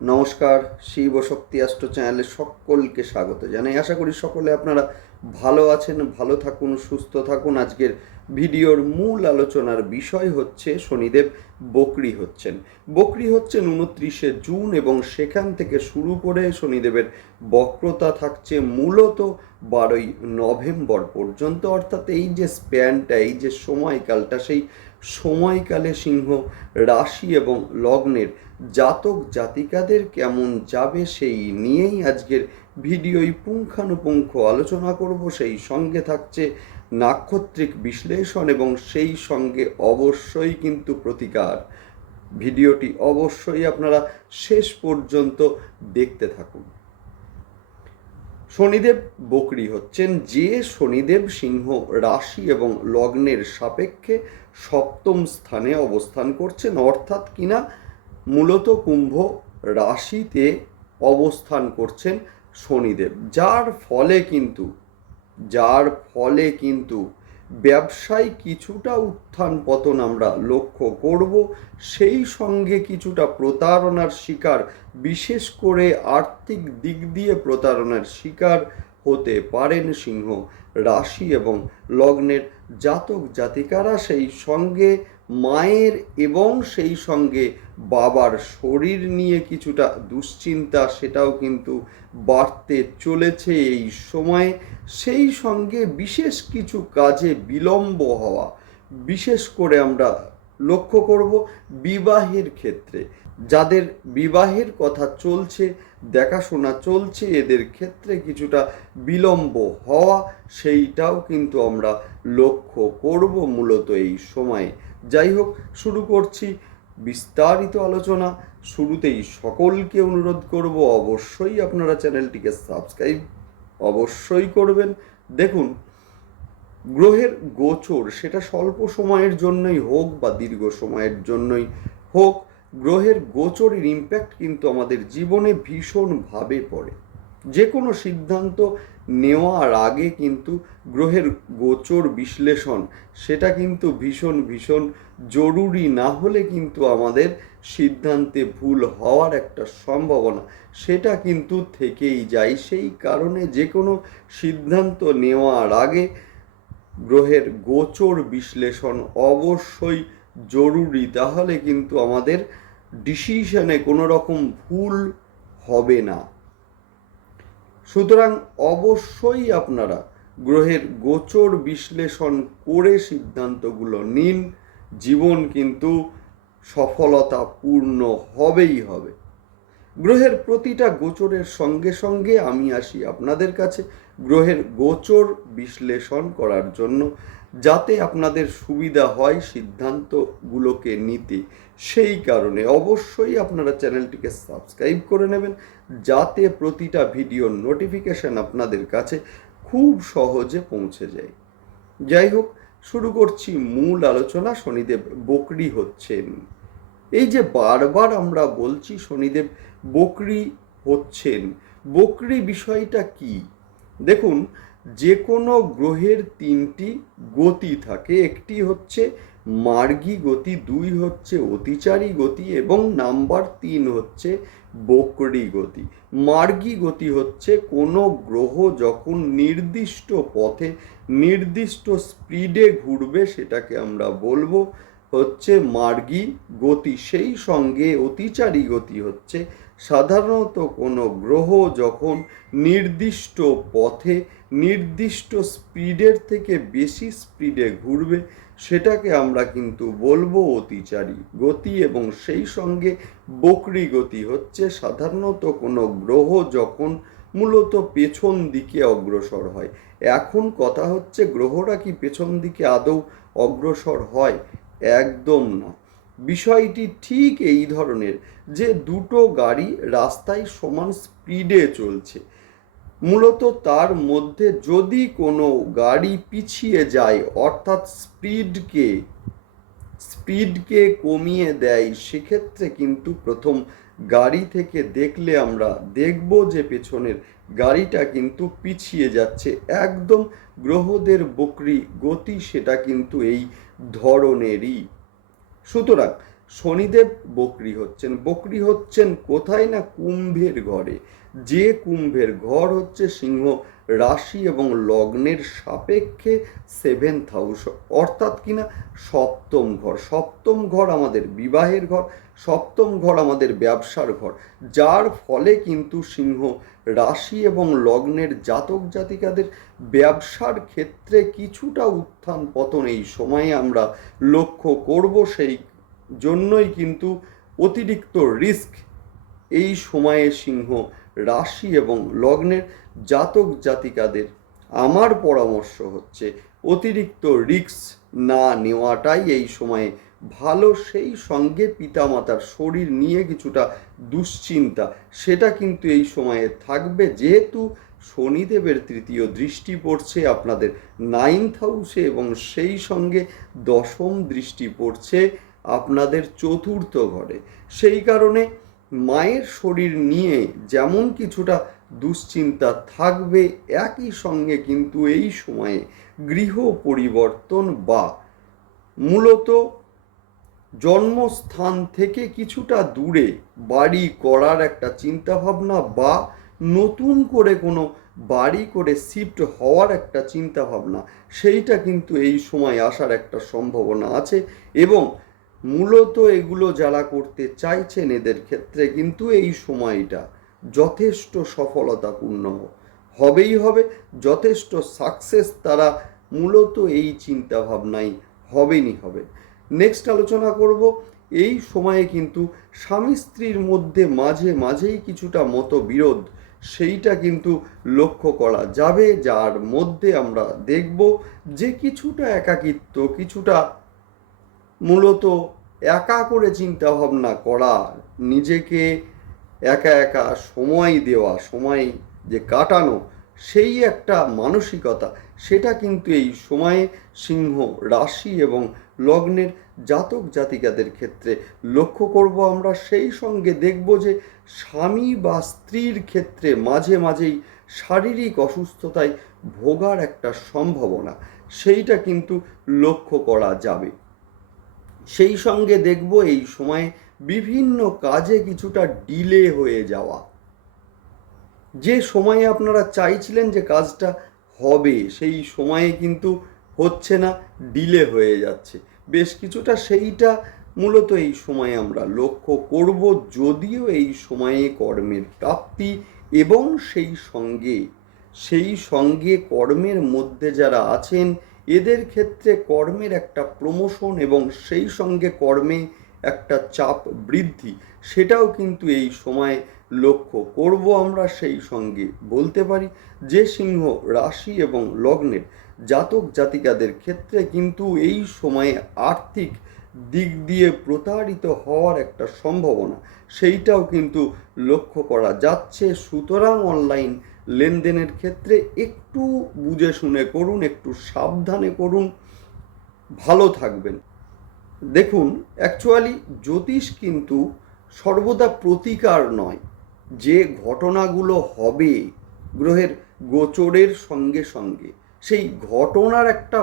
নমস্কার, শিব শক্তি অ্যাস্ট্রো চ্যানেলে সকলকে স্বাগত জানাই। আশা করি সকলে আপনারা ভালো আছেন, ভালো থাকুন, সুস্থ থাকুন। আজকের ভিডিওর মূল আলোচনার বিষয় হচ্ছে শনিদেব বকরি হচ্ছেন। বকরি হচ্ছেন উনত্রিশে জুন এবং সেখান থেকে শুরু করে শনিদেবের বক্রতা থাকছে মূলত বারোই নভেম্বর পর্যন্ত। অর্থাৎ এই যে স্প্যানটা, এই যে সময়কালটা, সেই সময়কালে সিংহ রাশি এবং লগ্নের জাতক জাতিকাদের কেমন যাবে সেই নিয়েই আজকের ভিডিওই পুঙ্খানুপুঙ্খ আলোচনা করব। সেই সঙ্গে থাকছে নাক্ষত্রিক বিশ্লেষণ এবং সেই সঙ্গে অবশ্যই কিন্তু প্রতিকার। ভিডিওটি অবশ্যই আপনারা শেষ পর্যন্ত দেখতে থাকুন। শনিদেব বকরি হচ্ছেন। যে শনিদেব সিংহ রাশি এবং লগ্নের সাপেক্ষে সপ্তম স্থানে অবস্থান করছেন, অর্থাৎ কিনা মূলত কুম্ভ রাশিতে অবস্থান করছেন শনিদেব। যার ফলে কিন্তু, যার ফলে কিন্তু ব্যবসায় কিছুটা উত্থান পতন আমরা লক্ষ্য করব। সেই সঙ্গে কিছুটা প্রতারণার শিকার, বিশেষ করে আর্থিক দিক দিয়ে প্রতারণার শিকার হতে পারেন সিংহ রাশি এবং লগ্নের জাতক জাতিকারা সেই সঙ্গে মায়ের এবং সেই সঙ্গে বাবার শরীর নিয়ে কিছুটা দুশ্চিন্তা সেটাও কিন্তু বাড়তে চলেছে এই সময়ে। সেই সঙ্গে বিশেষ কিছু কাজে বিলম্ব হওয়া বিশেষ করে আমরা লক্ষ্য করব বিবাহের ক্ষেত্রে। যাদের বিবাহের কথা চলছে, দেখাশোনা চলছে, এদের ক্ষেত্রে কিছুটা বিলম্ব হওয়া সেইটাও কিন্তু আমরা লক্ষ্য করব মূলত এই সময়ে। যাই হোক, শুরু করছি বিস্তারিত আলোচনা। শুরুতেই সকলকে অনুরোধ করব, অবশ্যই আপনারা চ্যানেলটিকে সাবস্ক্রাইব অবশ্যই করবেন। দেখুন, গ্রহের গোচর সেটা স্বল্প সময়ের জন্যই হোক বা দীর্ঘ সময়ের জন্যই হোক, গ্রহের গোচরের ইম্প্যাক্ট কিন্তু আমাদের জীবনে ভীষণভাবে পড়ে। যে কোনো সিদ্ধান্ত নেওয়ার আগে কিন্তু গ্রহের গোচর বিশ্লেষণ, সেটা কিন্তু ভীষণ ভীষণ জরুরি না হলে কিন্তু আমাদের সিদ্ধান্তে ভুল হওয়ার একটা সম্ভাবনা, সেটা কিন্তু থেকেই যায়। সেই কারণে যে কোনো সিদ্ধান্ত নেওয়ার আগে গ্রহের গোচর বিশ্লেষণ অবশ্যই জরুরি। তাহলে কিন্তু আমাদের ডিসিশনে কোনো রকম ভুল হবে না। সুতরাং অবশ্যই আপনারা গ্রহের গোচর বিশ্লেষণ করে সিদ্ধান্তগুলো নিন। জীবন কিন্তু সফলতাপূর্ণ হবেই হবে। গ্রহের প্রতিটা গোচরের সঙ্গে সঙ্গে আমি আসি আপনাদের কাছে। গ্রহের গোচর বিশ্লেষণ করার জন্য যাতে আপনাদের সুবিধা হয় সিদ্ধান্তগুলোকে নিতে। সেই কারণে অবশ্যই আপনারা চ্যানেলটিকে সাবস্ক্রাইব করে নেবেন, যাতে প্রতিটা ভিডিওর নোটিফিকেশন আপনাদের কাছে খুব সহজে পৌঁছে যায়। যাই হোক, শুরু করছি মূল আলোচনা। শনিদেব বকরি হচ্ছেন। এই যে বারবার আমরা বলছি শনিদেব বকরি হচ্ছেন, বকরি বিষয়টা কি? দেখুন যে কোনো গ্রহের তিনটি গতি থাকে। একটি হচ্ছে মার্গী গতি, দুই হচ্ছে অতিচারী গতি এবং নাম্বার তিন হচ্ছে বকরি গতি। মার্গী গতি হচ্ছে কোনো গ্রহ যখন নির্দিষ্ট পথে, নির্দিষ্ট স্পিডে ঘুরবে সেটাকে আমরা বলব হচ্ছে মার্গী গতি। সেই সঙ্গে অতিচারী গতি হচ্ছে সাধারণত কোনো গ্রহ যখন নির্দিষ্ট পথে, নির্দিষ্ট স্পিডের থেকে বেশি স্পিডে ঘুরবে, সেটাকে আমরা কিন্তু বলব অতিচারী গতি এবং সেই সঙ্গে বকরি গতি হচ্ছে সাধারণত কোনো গ্রহ যখন মূলত পেছন দিকে অগ্রসর হয়। এখন কথা হচ্ছে গ্রহরা কি পেছন দিকে আদৌ অগ্রসর হয়? একদম না। বিষয়টি ঠিক এই ধরনের যে দুটো গাড়ি রাস্তায় সমান স্পিডে চলছে। মূলত তার মধ্যে যদি কোনো গাড়ি পিছিয়ে যায়, অর্থাৎ স্পিডকে স্পিডকে কমিয়ে দেয়, সেক্ষেত্রে কিন্তু প্রথম গাড়ি থেকে দেখলে আমরা দেখব যে পেছনের গাড়িটা কিন্তু পিছিয়ে যাচ্ছে। একদম গ্রহদের বকরি গতি সেটা কিন্তু এই ধরনেরই। সুতরাং শনিদেব বকরি হচ্ছেন। বকরি হচ্ছেন কোথায় না কুম্ভের ঘরে? যে কুম্ভের ঘর হচ্ছে সিংহ, রাশি এবং লগ্নের সাপেক্ষে সেভেন্থ হাউস অর্থাৎ কিনা সপ্তম ঘর। সপ্তম ঘর আমাদের বিবাহের ঘর। সপ্তম ঘর আমাদের ব্যবসার ঘর। যার ফলে কিন্তু সিংহ রাশি এবং লগ্নের জাতক জাতিকাদের ব্যবসার ক্ষেত্রে কিছুটা উত্থান পতন এই সময়ে আমরা লক্ষ্য করব। সেই জন্যই কিন্তু অতিরিক্ত রিস্ক এই সময়ে সিংহ রাশি এবং লগ্নের জাতক জাতিকাদের। আমার পরামর্শ হচ্ছে অতিরিক্ত রিস্ক না নেওয়াটাই এই সময়ে ভালো সেই সঙ্গে পিতামাতার শরীর নিয়ে কিছুটা দুশ্চিন্তা, সেটা কিন্তু এই সময়ে থাকবে। যেহেতু শনিদেবের তৃতীয় দৃষ্টি পড়ছে, আপনাদের নাইন্থ হাউসে এবং সেই সঙ্গে দশম দৃষ্টি পড়ছে আপনাদের চতুর্থ ঘরে। সেই কারণে মায়ের শরীর নিয়ে যেমন কিছুটা দুশ্চিন্তা থাকবে, একই সঙ্গে কিন্তু এই সময়ে গৃহ পরিবর্তন বা মূলত জন্মস্থান থেকে কিছুটা দূরে বাড়ি করার একটা চিন্তাভাবনা বা নতুন করে কোনো বাড়ি করে শিফট হওয়ার একটা চিন্তাভাবনা, সেইটা কিন্তু এই সময় আসার একটা সম্ভাবনা আছে এবং মূলত এগুলো যারা করতে চাইছেন এদের ক্ষেত্রে কিন্তু এই সময়টা যথেষ্ট সফলতাপূর্ণ হবেই হবে, যথেষ্ট সাকসেস তারা মূলত এই চিন্তা ভাবনাই হবেনই হবে। নেক্সট আলোচনা করব। এই সময়ে কিন্তু স্বামী স্ত্রীর মধ্যে মাঝে মাঝেই কিছুটা মতবিরোধ, সেইটা কিন্তু লক্ষ্য করা যাবে। যার মধ্যে আমরা দেখব যে কিছুটা একাকিত্ব, কিছুটা মূলত একা করে চিন্তা ভাবনা করা, নিজেকে একা একা সময় দেওয়া, সময় যে কাটানো, সেই একটা মানসিকতা, সেটা কিন্তু এই সময়ে সিংহ, রাশি এবং লগ্নের জাতক জাতিকাদের ক্ষেত্রে লক্ষ্য করব আমরা, সেই সঙ্গে দেখব যে স্বামী বা স্ত্রীর ক্ষেত্রে মাঝে মাঝেই শারীরিক অসুস্থতায় ভোগার একটা সম্ভাবনা, সেইটা কিন্তু লক্ষ্য করা যাবে। সেই সঙ্গে দেখব এই সময়ে বিভিন্ন কাজে কিছুটা ডিলে হয়ে যাওয়া। যে সময়ে আপনারা চাইছিলেন যে কাজটা হবে, সেই সময়ে কিন্তু হচ্ছে না ডিলে হয়ে যাচ্ছে। বেশ কিছুটা সেইটা মূলত এই সময়ে আমরা লক্ষ্য করব, যদিও এই সময়ে কর্মের প্রাপ্তি এবং সেই সঙ্গে সেই সঙ্গে কর্মের মধ্যে যারা আছেন, এদের ক্ষেত্রে কর্মের একটা প্রমোশন এবং সেই সঙ্গে কর্মে একটা চাপ বৃদ্ধি, সেটাও কিন্তু এই সময় লক্ষ্য করব আমরা সেই সঙ্গে। বলতে পারি যে সিংহ রাশি এবং লগ্নের জাতক জাতিকাদের ক্ষেত্রে কিন্তু এই সময়ে আর্থিক দিক দিয়ে প্রতারিত হওয়ার একটা সম্ভাবনা, সেইটাও কিন্তু লক্ষ্য করা যাচ্ছে। সুতরাং অনলাইন লেনদেনের ক্ষেত্রে একটু বুঝে শুনে করুন, একটু সাবধানে করুন, ভালো থাকবেন। দেখুন অ্যাকচুয়ালি জ্যোতিষ কিন্তু সর্বদা প্রতিকার নয়। যে ঘটনাগুলো হবে, গ্রহের গোচরের সঙ্গে সঙ্গে সেই ঘটনার একটা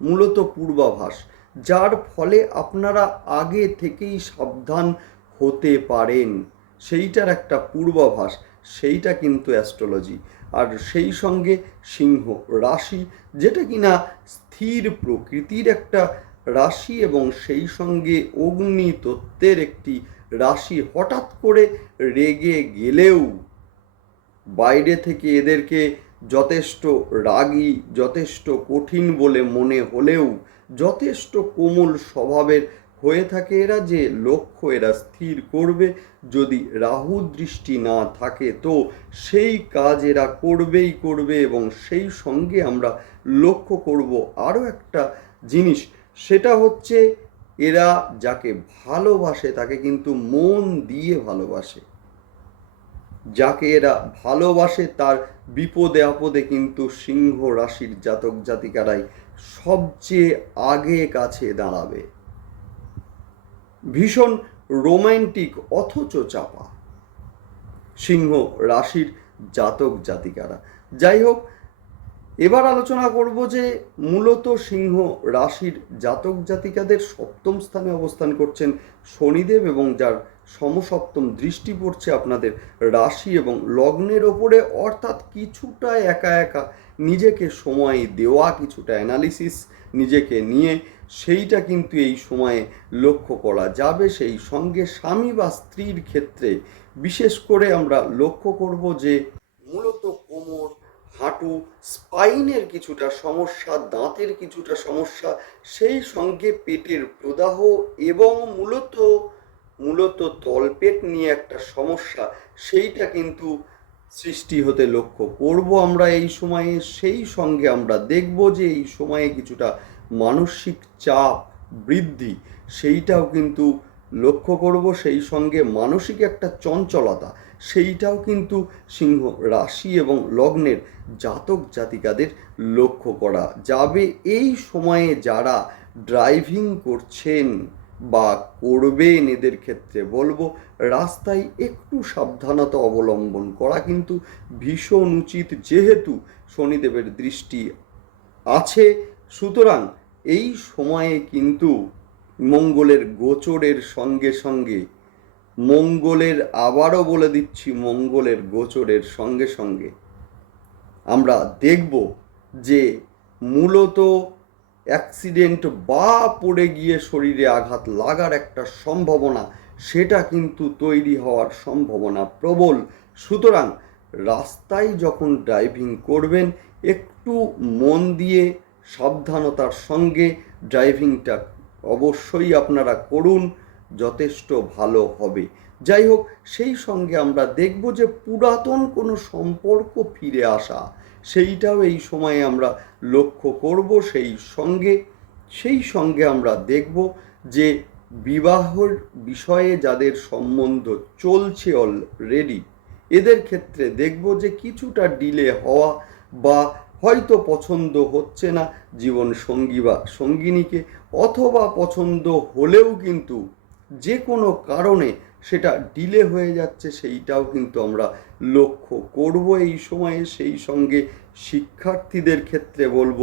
মূলত পূর্বাভাস, যার ফলে আপনারা আগে থেকেই সাবধান হতে পারেন। সেইটার একটা পূর্বাভাস, সেইটা কিন্তু অ্যাস্ট্রোলজি আর সেই সঙ্গে সিংহ রাশি, যেটা কিনা স্থির প্রকৃতির একটা রাশি এবং সেই সঙ্গে অগ্নি তত্ত্বের একটি রাশি হঠাৎ করে রেগে গেলেও বাইরে থেকে এদেরকে যথেষ্ট রাগী, যথেষ্ট কঠিন বলে মনে হলেও যথেষ্ট কোমল স্বভাবের হয়ে থাকে এরা যে লক্ষ্য এরা স্থির করবে। যদি রাহু দৃষ্টি না থাকে তো সেই কাজ এরা করবেই করবে এবং সেই সঙ্গে আমরা লক্ষ্য করব আরও একটা জিনিস। সেটা হচ্ছে এরা যাকে ভালোবাসে তাকে কিন্তু মন দিয়ে ভালোবাসে। যাকে এরা ভালোবাসে তার বিপদে আপদে কিন্তু সিংহ রাশির জাতক জাতিকারাই সবচেয়ে আগে কাছে দাঁড়াবে। ভীষণ রোমান্টিক অথচ চাপা সিংহ রাশির জাতক জাতিকারা। যাই হোক, এবার আলোচনা করব যে মূলত সিংহ রাশির জাতক জাতিকাদের সপ্তম স্থানে অবস্থান করছেন শনিদেব এবং যার সমসপ্তম দৃষ্টি পড়ছে আপনাদের রাশি এবং লগ্নের ওপরে, অর্থাৎ কিছুটা একা একা নিজেকে সময় দেওয়া, কিছুটা অ্যানালিসিস নিজেকে নিয়ে, সেইটা কিন্তু এই সময়ে লক্ষ্য করা যাবে। সেই সঙ্গে স্বামী বা স্ত্রীর ক্ষেত্রে বিশেষ করে আমরা লক্ষ্য করব যে, মূলত কোমর, হাঁটু, স্পাইনের কিছুটা সমস্যা, দাঁতের কিছুটা সমস্যা, সেই সঙ্গে পেটের প্রদাহ এবং মূলত মূলত তলপেট নিয়ে একটা সমস্যা, সেইটা কিন্তু সৃষ্টি হতে লক্ষ্য করব আমরা এই সময়ে। সেই সঙ্গে আমরা দেখব যে এই সময়ে কিছুটা মানসিক চাপ বৃদ্ধি, সেইটাও কিন্তু লক্ষ্য করব। সেই সঙ্গে মানসিক একটা চঞ্চলতা, সেইটাও কিন্তু সিংহ রাশি এবং লগ্নের জাতক জাতিকাদের লক্ষ্য করা যাবে। এই সময়ে যারা ড্রাইভিং করছেন বা করবেন এদের ক্ষেত্রে বলব, রাস্তায় একটু সাবধানতা অবলম্বন করা কিন্তু ভীষণ উচিত। যেহেতু শনিদেবের দৃষ্টি আছে, সুতরাং এই সময়ে কিন্তু মঙ্গলের গোচরের সঙ্গে সঙ্গে, মঙ্গলের আবারও বলে দিচ্ছি মঙ্গলের গোচরের সঙ্গে সঙ্গে, আমরা দেখব যে মূলত অ্যাক্সিডেন্ট বা পড়ে গিয়ে শরীরে আঘাত লাগার একটা সম্ভাবনা, সেটা কিন্তু তৈরি হওয়ার সম্ভাবনা প্রবল। সুতরাং রাস্তায় যখন ড্রাইভিং করবেন, একটু মন দিয়ে সাবধানতার সঙ্গে ড্রাইভিংটা অবশ্যই আপনারা করুন, যথেষ্ট ভালো হবে। যাই হোক, সেই সঙ্গে আমরা দেখব যে পুরাতন কোনো সম্পর্ক ফিরে আসা সেইটাও এই সময়ে আমরা লক্ষ্য করব, সেই সঙ্গে সেই সঙ্গে আমরা দেখব যে বিবাহর বিষয়ে যাদের সম্বন্ধ চলছে অলরেডি এদের ক্ষেত্রে দেখব যে কিছুটা ডিলে হওয়া বা হয়তো পছন্দ হচ্ছে না জীবন সঙ্গী বা সঙ্গিনীকে, অথবা পছন্দ হলেও কিন্তু যে কোনো কারণে সেটা ডিলে হয়ে যাচ্ছে, সেইটাও কিন্তু আমরা লক্ষ্য করব এই সময়ে সেই সঙ্গে শিক্ষার্থীদের ক্ষেত্রে বলব,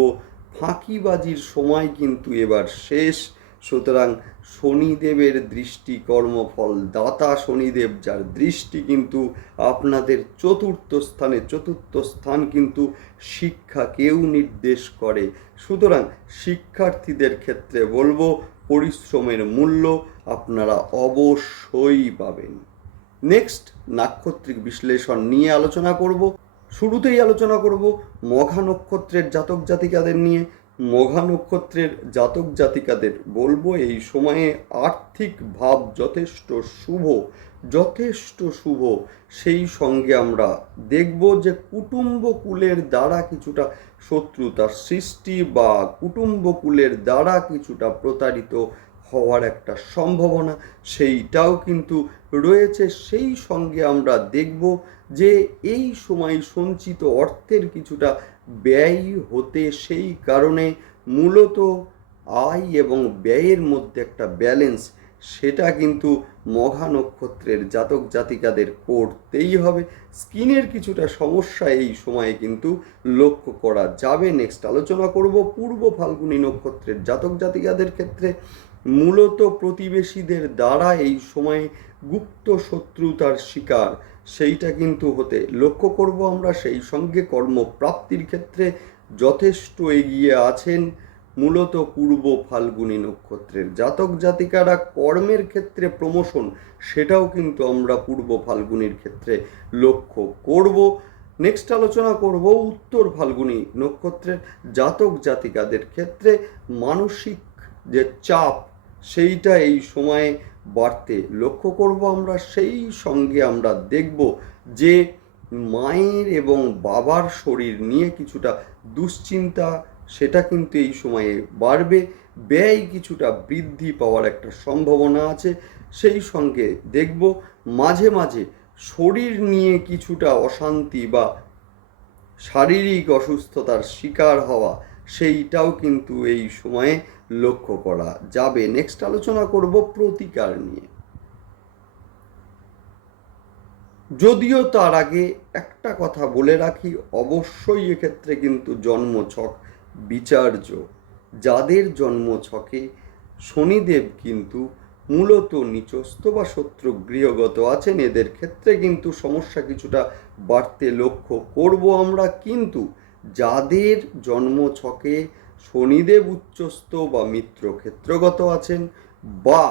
ফাঁকিবাজির সময় কিন্তু এবার শেষ। সুতরাং শনিদেবের দৃষ্টি কর্মফল, দাতা শনিদেব যার দৃষ্টি কিন্তু আপনাদের চতুর্থ স্থানে, চতুর্থ স্থান কিন্তু শিক্ষাকেও নির্দেশ করে। সুতরাং শিক্ষার্থীদের ক্ষেত্রে বলব, পরিশ্রমের মূল্য আপনারা অবশ্যই পাবেন। নেক্সট নাক্ষত্রিক বিশ্লেষণ নিয়ে আলোচনা করব। শুরুতেই আলোচনা করব মঘা নক্ষত্রের জাতক জাতিকাদের নিয়ে। মঘা নক্ষত্রের জাতক জাতিকাদের বলব, এই সময়ে আর্থিক ভাব যথেষ্ট শুভ যথেষ্ট শুভ। সেই সঙ্গে আমরা দেখব যে কুটুম্বকুলের দ্বারা কিছুটা শত্রুতার সৃষ্টি বা কুটুম্বকুলের দ্বারা কিছুটা প্রতারিত হওয়ার একটা সম্ভাবনা, সেইটাও কিন্তু রয়েছে। সেই সঙ্গে আমরা দেখব যে এই সময় সঞ্চিত অর্থের কিছুটা ব্যয় হতে সেই কারণে মূলত আয় এবং ব্যয়ের মধ্যে একটা ব্যালেন্স, সেটা কিন্তু মঘা নক্ষত্রের জাতক জাতিকাদের করতেই হবে। স্কিনের কিছুটা সমস্যা এই সময়ে কিন্তু লক্ষ্য করা যাবে। নেক্সট আলোচনা করব পূর্ব ফাল্গুনী নক্ষত্রের জাতক জাতিকাদের ক্ষেত্রে। মূলত প্রতিবেশীদের দ্বারা এই সময়ে গুপ্ত শত্রুতার শিকার। সেইটা কিন্তু হতে, লক্ষ্য করব আমরা সেই সঙ্গে কর্মপ্রাপ্তির ক্ষেত্রে যথেষ্ট এগিয়ে আছেন মূলত পূর্ব ফাল্গুনী নক্ষত্রের। জাতক জাতিকারা কর্মের ক্ষেত্রে প্রমোশন, সেটাও কিন্তু আমরা পূর্ব ফাল্গুনির ক্ষেত্রে লক্ষ্য করব। নেক্সট আলোচনা করব উত্তর ফাল্গুনী নক্ষত্রের জাতক জাতিকাদের ক্ষেত্রে মানসিক যে চাপ সেইটা এই সময়ে বাড়তে লক্ষ্য করব আমরা, সেই সঙ্গে আমরা দেখব যে মায়ের এবং বাবার শরীর নিয়ে কিছুটা দুশ্চিন্তা, সেটা কিন্তু এই সময়ে বাড়বে। ব্যয় কিছুটা বৃদ্ধি পাওয়ার একটা সম্ভাবনা আছে। সেই সঙ্গে দেখব মাঝে মাঝে শরীর নিয়ে কিছুটা অশান্তি বা শারীরিক অসুস্থতার শিকার হওয়া সেইটাও কিন্তু এই সময়ে লক্ষ্য করা যাবে। নেক্সট আলোচনা করব প্রতিকার নিয়ে। যদিও তার আগে একটা কথা বলে রাখি, অবশ্যই এক্ষেত্রে কিন্তু জন্মছক বিচার্য, যাদের জন্মছকে শনিদেব কিন্তু মূলত নিচস্থ বা শত্রু গৃহগত আছেন, এদের ক্ষেত্রে কিন্তু সমস্যা কিছুটা বাড়তে লক্ষ্য করব আমরা। কিন্তু যাদের জন্ম ছকে শনিদেব উচ্চস্থ বা মিত্র ক্ষেত্রগত আছেন বা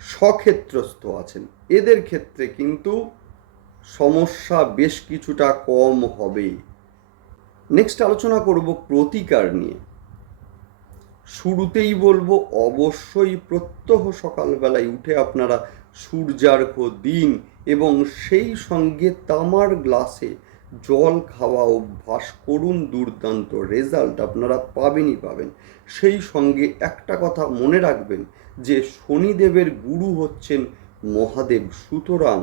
স্বক্ষেত্রস্থ আছেন, এদের ক্ষেত্রে কিন্তু সমস্যা বেশ কিছুটা কম হবে। নেক্সট আলোচনা করব প্রতিকার নিয়ে। শুরুতেই বলব, অবশ্যই প্রত্যহ সকালবেলায় উঠে আপনারা সূর্যার্ঘ দিন এবং সেই সঙ্গে তামার গ্লাসে জল খাওয়া অভ্যাস করুন দুর্দান্ত রেজাল্ট আপনারা পাবেনই পাবেন। সেই সঙ্গে একটা কথা মনে রাখবেন যে, শনিদেবের গুরু হচ্ছেন মহাদেব সুতরাং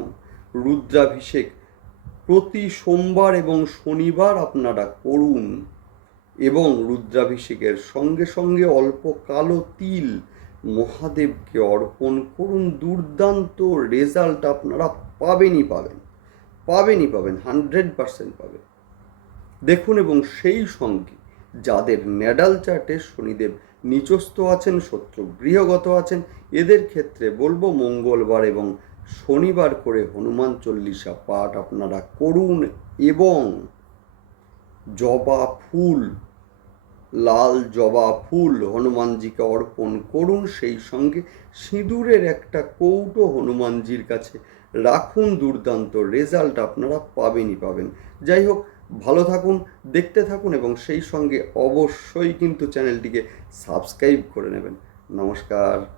রুদ্রাভিষেক প্রতি সোমবার এবং শনিবার আপনারা করুন এবং রুদ্রাভিষেকের সঙ্গে সঙ্গে অল্প কালো তিল মহাদেবকে অর্পণ করুন। দুর্দান্ত রেজাল্ট আপনারা পাবেনই পাবেন। পাবেনই পাবেন হান্ড্রেড পারসেন্ট পাবেন। দেখুন এবং সেই সঙ্গে যাদের নেডাল চার্টে শনিদেব নিচস্থ আছেন, শত্রু গৃহগত আছেন, এদের ক্ষেত্রে বলব মঙ্গলবার এবং শনিবার করে হনুমান চল্লিশা পাঠ আপনারা করুন এবং জবা ফুল, লাল জবা ফুল হনুমানজিকে অর্পণ করুন। সেই সঙ্গে সিঁদুরের একটা কৌটো হনুমানজির কাছে রাখুন দুর্দান্ত রেজাল্ট আপনারা পাবেনই পাবেন। যাই হোক, ভালো থাকুন, দেখতে থাকুন এবং সেই সঙ্গে অবশ্যই কিন্তু চ্যানেলটিকে সাবস্ক্রাইব করে নেবেন। নমস্কার।